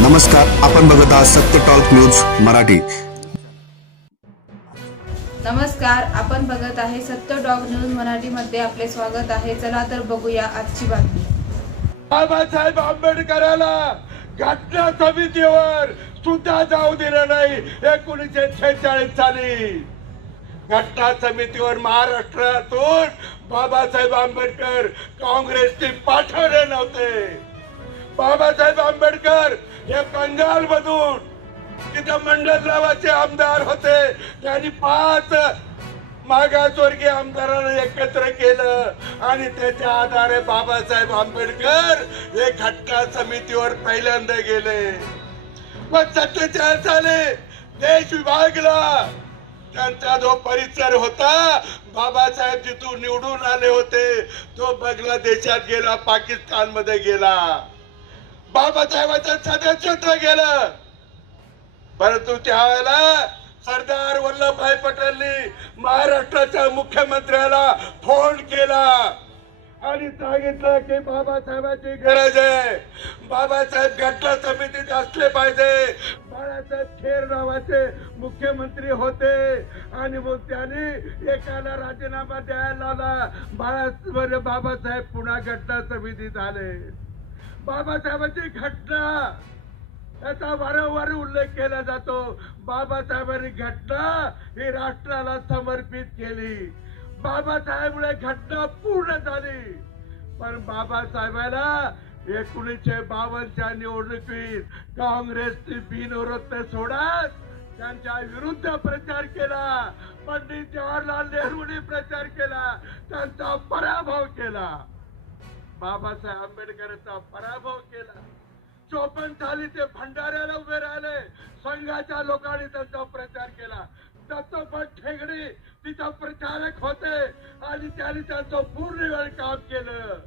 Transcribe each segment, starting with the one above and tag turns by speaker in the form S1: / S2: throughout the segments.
S1: नमस्कार आपण बघत आहात सत्य टॉक न्यूज मराठी.
S2: नमस्कार आपण बघत आहे सत्य डॉग न्यूज मराठीमध्ये आपले स्वागत आहे. चला तर बघूया आजची बातमी.
S3: बाबासाहेब आंबेडकराला घटना समितीवर सुद्धा जाऊ दिलं नाही. एकोणीसशे छेचाळीस साली घटना समितीवर महाराष्ट्रातून बाबासाहेब आंबेडकर काँग्रेसने पाठवले नव्हते. बाबासाहेब आंबेडकर हे कंगाल मधून तिथं मंडलरावाचे आमदार होते. त्यांनी पाच मागासवर्गीय आमदारांना एकत्र केलं. आणि त्याच्या आधारे बाबासाहेब आंबेडकर हे खटका समितीवर पहिल्यांदा गेले. मग सत्तेचाळीस साली देश विभागला. त्यांचा जो परिसर होता बाबासाहेब जिथून निवडून आले होते तो बांगलादेशात गेला पाकिस्तानमध्ये गेला. बाबासाहेबांचं सदस्यत्व गेलं. परंतु त्यावेळेला सरदार वल्लभभाई पटेलनी महाराष्ट्राच्या मुख्यमंत्र्याला फोन केला. आणि सांगितलं की बाबासाहेबांची गरज आहे. बाबासाहेब घटना समितीत असले पाहिजे. बाळासाहेब खेर नावाचे मुख्यमंत्री होते. आणि मग त्यांनी एकाला राजीनामा द्यायला लावला. बाळा बाबासाहेब पुन्हा घटना समितीत आले. बाबासाहेबांची घटना. याचा वारंवार उल्लेख केला जातो. बाबासाहेबांनी घटना ही राष्ट्राला समर्पित केली. बाबासाहेबमुळे घटना पूर्ण झाली. पण बाबासाहेबांना एकोणीसशे बावनच्या निवडणुकीत काँग्रेसची बिनविरोध सोडत त्यांच्या विरुद्ध प्रचार केला. पंडित जवाहरलाल नेहरूंनी प्रचार केला. त्यांचा पराभव केला. बाबासाहेब आंबेडकरांचा पराभव केला. चोपन्न साली ते भंडाऱ्याला उभे राहिले. संघाच्या लोकांनी त्यांचा प्रचार केला. दत्तोपंत ठेगडे तिचा प्रचारक होते आणि त्याने त्यांचं पूर्ण वेळ काम केलं.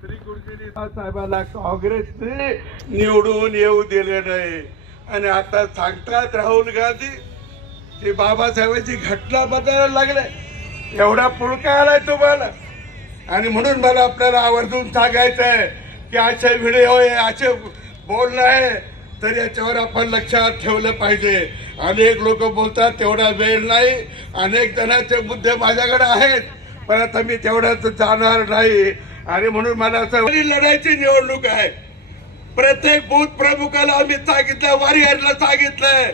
S3: श्री गुरुजींनी साहेबांना काँग्रेसने निवडून येऊ दिले नाही. आणि आता सांगतात राहुल गांधी की बाबासाहेबांची घटना बदलायला लागले एवढा पुळका आलाय तुम्हाला. आणि म्हणून मला आपल्याला आवर्जून सांगायचं आहे की असे व्हिडिओ आहे असे बोलणं आहे तर याच्यावर आपण लक्षात ठेवलं पाहिजे. अनेक लोक बोलतात तेवढा वेळ नाही. अनेक जणांचे मुद्दे माझ्याकडे आहेत पण आता मी तेवढ्याच जाणार नाही. आणि म्हणून मला असं लढायची निवडणूक आहे. प्रत्येक बूथ प्रमुखाला आम्ही सांगितलं वारियरला सांगितलंय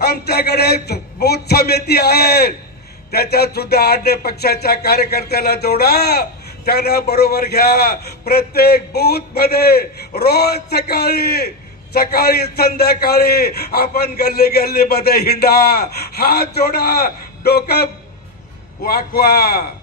S3: आमच्याकडे बूथ समिती आहे. त्याच्यात सुद्धा आडणे पक्षाच्या कार्यकर्त्याला जोडा. त्यांना बरोबर घ्या. प्रत्येक बूथमध्ये रोज सकाळी सकाळी संध्याकाळी आपण गल्ली गल्ली मध्ये हिंडा. हात जोडा डोकं वाकवा.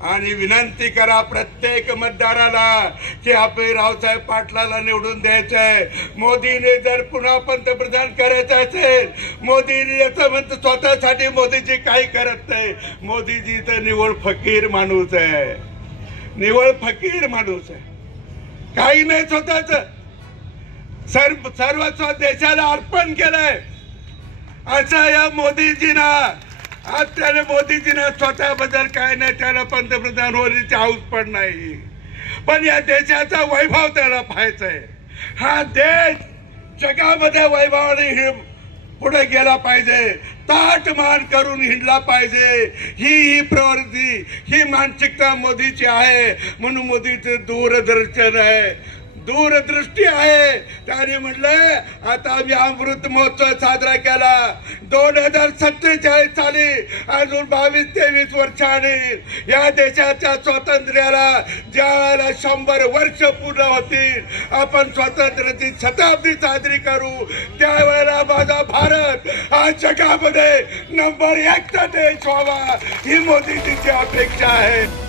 S3: आणि विनंती करा प्रत्येक मतदाराला की आपले रावसाहेब पाटलाला निवडून द्यायचंय. मोदीने जर पुन्हा पंतप्रधान करायचं असेल मोदीने असं म्हणतं स्वतःसाठी मोदीजी काही करत नाही. मोदीजी तर निवड फकीर माणूस आहे. निवळ फकीर माणूस आहे. काही नाही स्वतःच. सर्व सर्वस्व देशाला अर्पण केलंय. असं या मोदीजीना. आज त्याने मोदीजीना स्वतःबद्दल काय नाही त्याला पंतप्रधान होण्याची हाऊस पण नाही. पण या देशाचा वैभव त्याला पाहायचा आहे हा देश जगामध्ये वैभवाने आणि पुढे गेला पाहिजे. ताट मान करून हिंडला पाहिजे. ही ही प्रवृत्ती ही मानसिकता मोदीची आहे. म्हणून मोदीचं दूरदर्शन आहे. दूरदृष्टी आहे. त्याने म्हटलं आता आम्ही अमृत महोत्सव साजरा केला. दोन हजार सत्तेचाळीस साली अजून बावीस तेवीस वर्षांनी या देशाच्या स्वातंत्र्याला ज्या वेळेला शंभर वर्ष पूर्ण होतील आपण स्वातंत्र्याची शताब्दी साजरी करू. त्यावेळेला माझा भारत हा जगामध्ये नंबर एकचा देश व्हावा ही मोदीजीची अपेक्षा आहे.